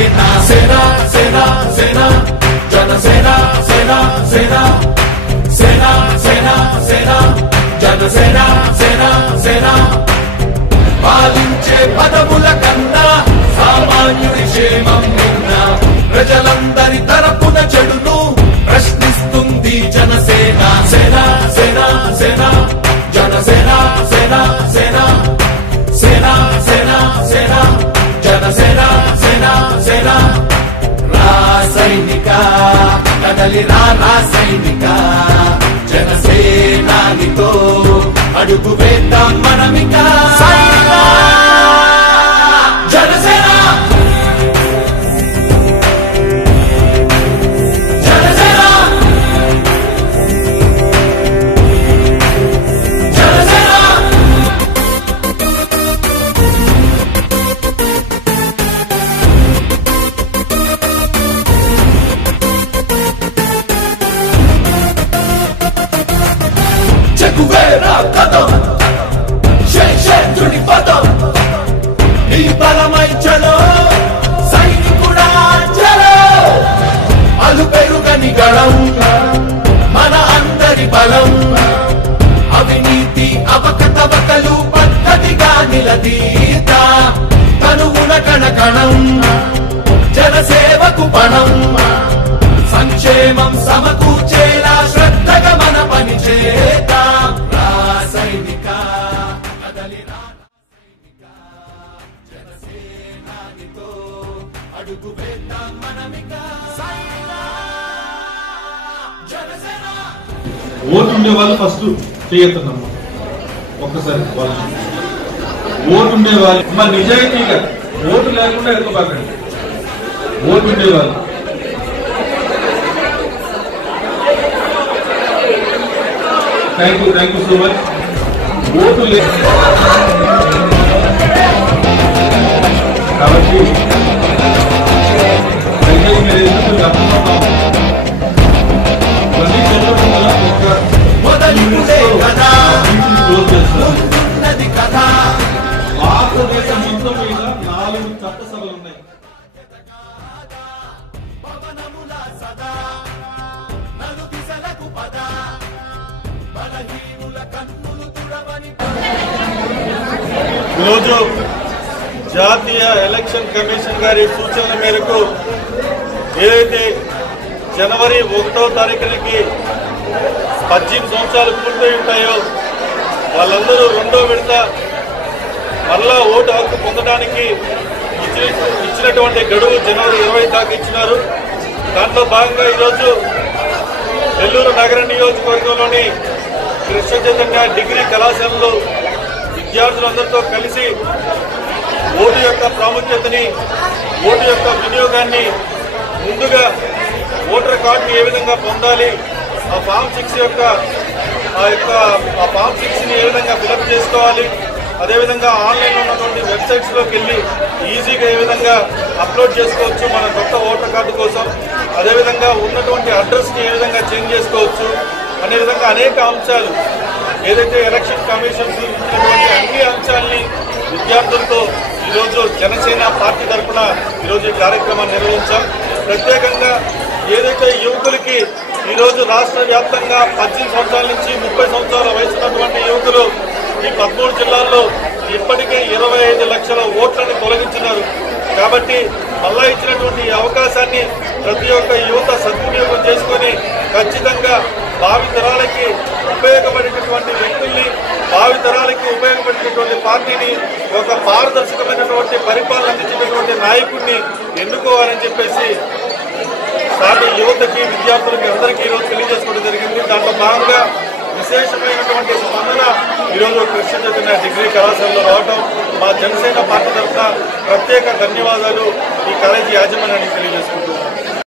సేనా సేనా సేన సేనా జనసేన సేనా సేనా సేనా సేనా సేన జనసేన సేనా సేనా పాలించే పదముల కన్నా సామాన్యుడి క్షేమం నిన్న ప్రజలందరి కదలి రా రాసైనిక చెక్కువేరా కథం శేషేంద్రుడి పదం నీ బలమై చలో సైనికుడా చలో అలు పెరుగని గళం మన అందరి బలం అవినీతి అవకతవకలు పద్ధతిగా నిలదీత కనువున కణకణం జనసేవకు పణం సంక్షేమం సమ అడుగు వేద్దాం మనమిక సైనిక జనసేన ఓటు ఉండే వాళ్ళు ఫస్ట్ చేయొద్దమ్మా ఒక్కసారి వాళ్ళు ఓటు ఉండే వాళ్ళు మరి నిజాయితీగా ఓటు లేకుండా ఎదుగుబాకండి ఓటు ఉండే వాళ్ళు thank you thank you so much vote లే ఈరోజు జాతీయ ఎలక్షన్ కమిషన్ గారి సూచనల మేరకు ఏదైతే జనవరి ఒకటో తారీఖునికి పద్దెనిమిది సంవత్సరాలు పూర్తయి ఉంటాయో వాళ్ళందరూ రెండో విడత మరలా ఓటు హక్కు పొందడానికి ఇచ్చినటువంటి గడువు జనవరి ఇరవై దాకా ఇచ్చినారు. దాంట్లో భాగంగా ఈరోజు నెల్లూరు నగర నియోజకవర్గంలోని కృష్ణ చైతన్య డిగ్రీ కళాశాలలో విద్యార్థులందరితో కలిసి ఓటు యొక్క ప్రాముఖ్యతని ఓటు యొక్క వినియోగాన్ని ముందుగా ఓటర్ కార్డుని ఏ విధంగా పొందాలి ఆ ఫామ్ సిక్స్ యొక్క ఆ యొక్క ఆ ఫామ్ సిక్స్ని ఏ విధంగా ఫిలప్ చేసుకోవాలి అదేవిధంగా ఆన్లైన్లో ఉన్నటువంటి వెబ్సైట్స్లోకి వెళ్ళి ఈజీగా ఏ విధంగా అప్లోడ్ చేసుకోవచ్చు మన కొత్త ఓటర్ కార్డు కోసం. అదేవిధంగా ఉన్నటువంటి అడ్రస్కి ఏ విధంగా చేంజ్ చేసుకోవచ్చు అనే విధంగా అనేక అంశాలు ఏదైతే ఎలక్షన్ కమిషన్ సూచించినటువంటి అన్ని అంశాలని విద్యార్థులతో ఈరోజు జనసేన పార్టీ తరఫున ఈరోజు ఈ కార్యక్రమాన్ని నిర్వహించాం. ప్రత్యేకంగా ఏదైతే యువకులకి ఈరోజు రాష్ట్ర వ్యాప్తంగా పద్దెనిమిది సంవత్సరాల నుంచి ముప్పై సంవత్సరాల వయసు ఉన్నటువంటి యువకులు ఈ పదమూడు జిల్లాల్లో ఇప్పటికే ఇరవై ఐదు లక్షల ఓట్లను తొలగించినారు. కాబట్టి మళ్ళా ఇచ్చినటువంటి ఈ అవకాశాన్ని ప్రతి ఒక్క యువత సద్వినియోగం చేసుకొని ఖచ్చితంగా పార్టీని ఒక పారదర్శకమైనటువంటి పరిపాలన అందించినటువంటి నాయకుడిని ఎన్నుకోవాలని చెప్పేసి సాటి యువతకి విద్యార్థులకి అందరికీ ఈరోజు తెలియజేసుకోవడం జరిగింది. దాంట్లో భాగంగా విశేషమైనటువంటి స్పందన ఈరోజు కృష్ణ చైతన్య డిగ్రీ కళాశాలలో రావడం మా జనసేన పార్టీ తరఫున ప్రత్యేక ధన్యవాదాలు ఈ కాలేజీ యాజమాన్యానికి తెలియజేసుకుంటున్నాను.